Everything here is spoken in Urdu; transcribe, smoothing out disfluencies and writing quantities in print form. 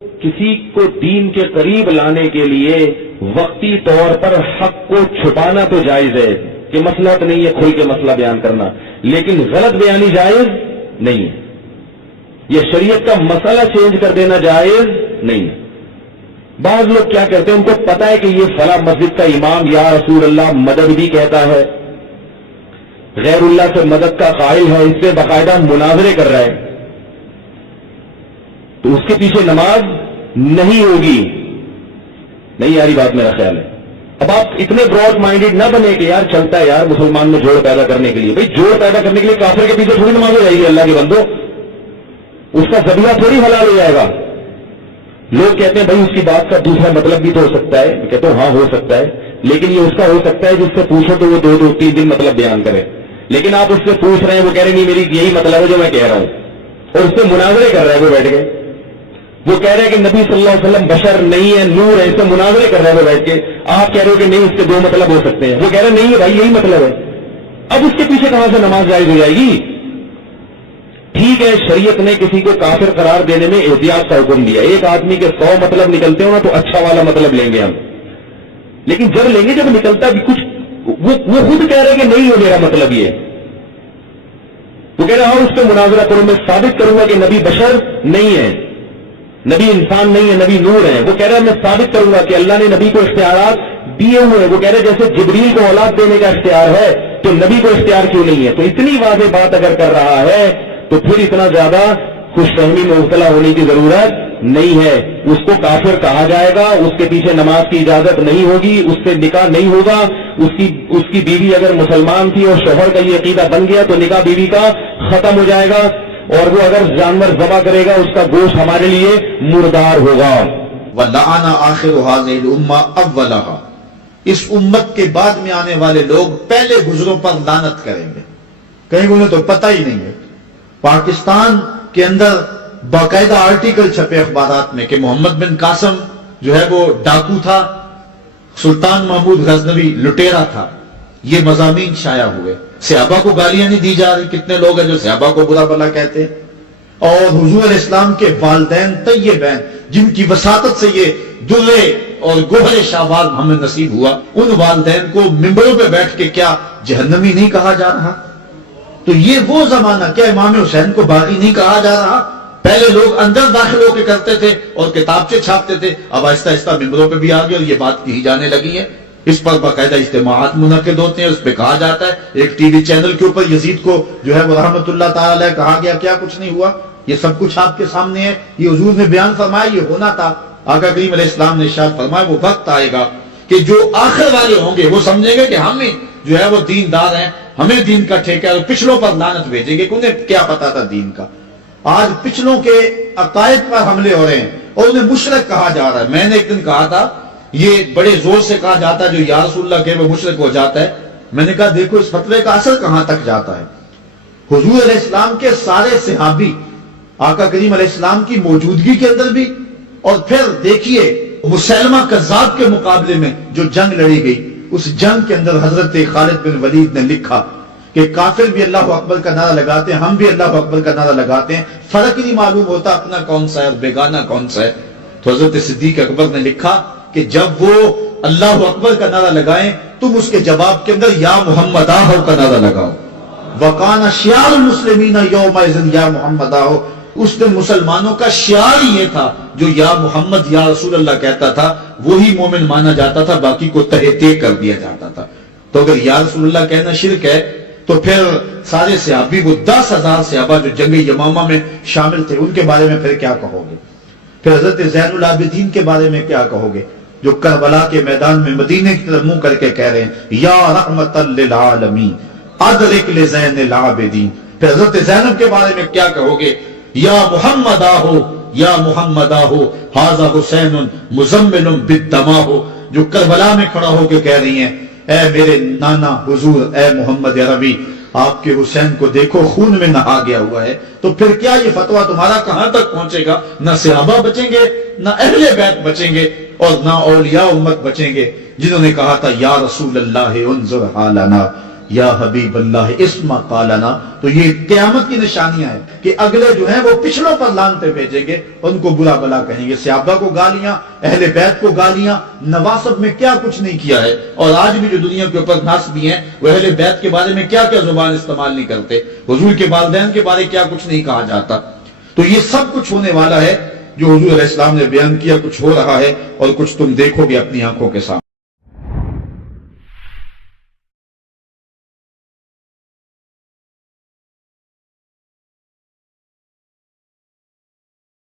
کسی کو دین کے قریب لانے کے لیے وقتی طور پر حق کو چھپانا تو جائز ہے کہ مسئلہ تو نہیں ہے کھل کے مسئلہ بیان کرنا، لیکن غلط بیانی جائز نہیں ہے۔ یہ شریعت کا مسئلہ چینج کر دینا جائز نہیں ہے۔ بعض لوگ کیا کرتے ہیں، ان کو پتا ہے کہ یہ فلاں مسجد کا امام یا رسول اللہ مدد بھی کہتا ہے، غیر اللہ سے مدد کا قائل ہے، اس سے باقاعدہ مناظرے کر رہا ہے، تو اس کے پیچھے نماز نہیں ہوگی۔ نہیں یاری بات میرا خیال ہے۔ اب آپ اتنے براڈ مائنڈیڈ نہ بنے کہ یار چلتا ہے یار مسلمان میں جوڑ پیدا کرنے کے لیے، بھئی جوڑ پیدا کرنے کے لیے کافر کے پیچھے تھوڑی نماز ہو جائے گی اللہ کے بندو، اس کا ذبیحہ تھوڑی حلال ہو جائے گا۔ لوگ کہتے ہیں بھائی اس کی بات کا دوسرا مطلب بھی تو ہو سکتا ہے، میں کہتا ہوں ہاں ہو سکتا ہے، لیکن یہ اس کا ہو سکتا ہے جس سے پوچھو تو وہ 2-3 دن مطلب بیان کرے، لیکن آپ اس سے پوچھ رہے ہیں وہ کہہ رہے نہیں میری یہی مطلب ہے جو میں کہہ رہا ہوں، اور اس سے مناظرے کر رہا ہے وہ بیٹھ کے، وہ کہہ رہے ہیں کہ نبی صلی اللہ علیہ وسلم بشر نہیں ہے نور ہے، اس سے مناظرے کر رہے ہیں وہ بیٹھ کے، آپ کہہ رہے ہو کہ نہیں اس کے 2 مطلب ہو سکتے ہیں، وہ کہہ رہے نہیں ہے بھائی یہی مطلب ہے۔ اب اس کے پیچھے کہاں سے نماز جائز ہو جائے گی؟ ٹھیک ہے شریعت نے کسی کو کافر قرار دینے میں احتیاط کا حکم دیا، ایک آدمی کے 100 مطلب نکلتے ہو نا تو اچھا والا مطلب لیں گے ہم، لیکن جب لیں گے جب نکلتا بھی کچھ وہ خود کہہ رہے کہ نہیں ہو میرا مطلب یہ، وہ کہہ رہا ہوں اس پہ مناظرہ کروں، میں ثابت کروں گا کہ نبی بشر نہیں ہے، نبی انسان نہیں ہے، نبی نور ہے۔ وہ کہہ رہا ہے میں ثابت کروں گا کہ اللہ نے نبی کو اختیارات دیے ہوئے ہیں، وہ کہہ رہے جیسے جبریل کو اولاد دینے کا اختیار ہے تو نبی کو اختیار کیوں نہیں ہے؟ تو اتنی واضح بات اگر کر رہا ہے تو پھر اتنا زیادہ خوش فہمی میں مبتلا ہونے کی ضرورت نہیں ہے۔ اس کو کافر کہا جائے گا، اس کے پیچھے نماز کی اجازت نہیں ہوگی، اس سے نکاح نہیں ہوگا، اس کی بیوی اگر مسلمان تھی اور شوہر کا یہ عقیدہ بن گیا تو نکاح بیوی کا ختم ہو جائے گا، اور وہ اگر جانور ذبح کرے گا اس کا گوشت ہمارے لیے مردار ہوگا۔ وَلَعَنَ آخِرُ هَذِهِ الْأُمَّةِ أَوَّلَهَا، اس امت کے بعد میں آنے والے لوگ پہلے گزروں پر لعنت کریں گے، کہیں گے انہیں تو پتہ ہی نہیں ہے۔ پاکستان کے اندر باقاعدہ آرٹیکل چھپے اخبارات میں کہ محمد بن قاسم جو ہے وہ ڈاکو تھا، سلطان محمود غزنوی لٹیرا تھا، یہ مضامین شائع ہوئے، صحابہ کو گالیاں نہیں دی جا رہی، کتنے لوگ ہیں جو صحابہ کو برا بھلا کہتے ہیں، اور حضور علیہ السلام کے والدین طیبین جن کی وساطت سے یہ درے اور گوہر شاہباز ہمیں نصیب ہوا، ان والدین کو ممبروں پہ بیٹھ کے کیا جہنمی نہیں کہا جا رہا؟ تو یہ وہ زمانہ، کیا امام حسین کو باغی نہیں کہا جا رہا؟ پہلے لوگ اندر داخل ہو کے کرتے تھے اور کتابچے چھاپتے تھے، اب آہستہ آہستہ ممبروں پہ بھی آ گئے اور یہ بات کہی جانے لگی ہے، اس پر باقاعدہ اجتماعات منعقد ہوتے ہیں، اس پہ کہا جاتا ہے، ایک ٹی وی چینل کے اوپر یزید کو جو ہے وہ رحمت اللہ تعالی علیہ کہا گیا، کیا کچھ نہیں ہوا، یہ سب کچھ آپ کے سامنے ہے، یہ حضور نے بیان فرمایا یہ ہونا تھا۔ آقا کریم علیہ السلام نے ارشاد فرمایا وہ وقت آئے گا کہ جو آخر والے ہوں گے وہ سمجھیں گے کہ ہم جو ہے وہ دیندار ہیں، ہمیں دین کا ٹھیکہ ہے، اور پچھلوں پر لعنت بھیجیں گے کہ انہیں کیا پتا تھا دین کا۔ آج پچھلوں کے عقائد پر حملے ہو رہے ہیں اور انہیں مشرک کہا جا رہا ہے۔ میں نے ایک دن کہا تھا یہ بڑے زور سے کہا جاتا ہے جو یا رسول اللہ کہ وہ مشرک ہو جاتا ہے، میں نے کہا دیکھو اس فتوے کا اثر کہاں تک جاتا ہے۔ حضور علیہ السلام کے سارے صحابی آقا کریم علیہ السلام کی موجودگی کے اندر بھی، اور پھر دیکھیے مسلمہ کذاب کے مقابلے میں جو جنگ لڑی گئی، اس جنگ کے اندر حضرت خالد بن ولید نے لکھا کہ کافر بھی اللہ اکبر کا نعرہ لگاتے ہیں، ہم بھی اللہ اکبر کا نعرہ لگاتے ہیں، فرق ہی نہیں معلوم ہوتا اپنا کون سا ہے اور بیگانہ کون سا ہے۔ تو حضرت صدیق اکبر نے لکھا کہ جب وہ اللہ اکبر کا نعرہ لگائیں تم اس کے جواب کے اندر یا محمد آہو کا نعرہ لگاؤ۔ وَقَانَ شِعَارُ الْمُسْلِمِينَ يَوْمَئِذٍ یا محمد آہو، اس دن مسلمانوں کا شعار یہ تھا، جو یا محمد یا رسول اللہ کہتا تھا وہی مومن مانا جاتا تھا، باقی کو تہہ تے کر دیا جاتا تھا۔ تو اگر یا رسول اللہ کہنا شرک ہے تو پھر سارے صحابی وہ 10,000 صحابہ جو جنگ یمامہ میں شامل تھے ان کے بارے میں پھر کیا کہو گے؟ پھر حضرت زین العابدین کے بارے میں کیا کہو گے جو کربلا کے میدان میں مدینے کی طرف منہ کر کے کہہ رہے ہیں یا رحمت للعالمین ادرک لزین العابدین۔ پھر حضرت زینب کے بارے میں کیا کہو گے؟ یا محمد آہو یا محمد آہو ھذا حسین مزمل بالدماء، جو کربلا میں کھڑا ہو کے کہہ رہی ہیں اے میرے نانا حضور، اے محمد عربی، آپ کے حسین کو دیکھو خون میں نہا گیا ہوا ہے۔ تو پھر کیا یہ فتویٰ تمہارا کہاں تک پہنچے گا؟ نہ صحابہ بچیں گے، نہ اہل بیت بچیں گے، اور نہ اولیاء امت بچیں گے، جنہوں نے کہا تھا یا رسول اللہ انظر حالنا، یا حبیب اللہ اسما قالنا، تو یہ قیامت کی نشانیاں ہیں کہ اگلے جو ہیں وہ پچھلوں پر لعنتیں بھیجیں گے، ان کو برا بلا کہیں گے، صحابہ کو گالیاں، اہل بیت کو گالیاں، نواسب میں کیا کچھ نہیں کیا ہے، اور آج بھی جو دنیا کے اوپر ناسبی ہیں وہ اہل بیت کے بارے میں کیا کیا زبان استعمال نہیں کرتے، حضور کے والدین کے بارے کیا کچھ نہیں کہا جاتا۔ تو یہ سب کچھ ہونے والا ہے جو حضور علیہ السلام نے بیان کیا، کچھ ہو رہا ہے اور کچھ تم دیکھو گے اپنی آنکھوں کے سامنے۔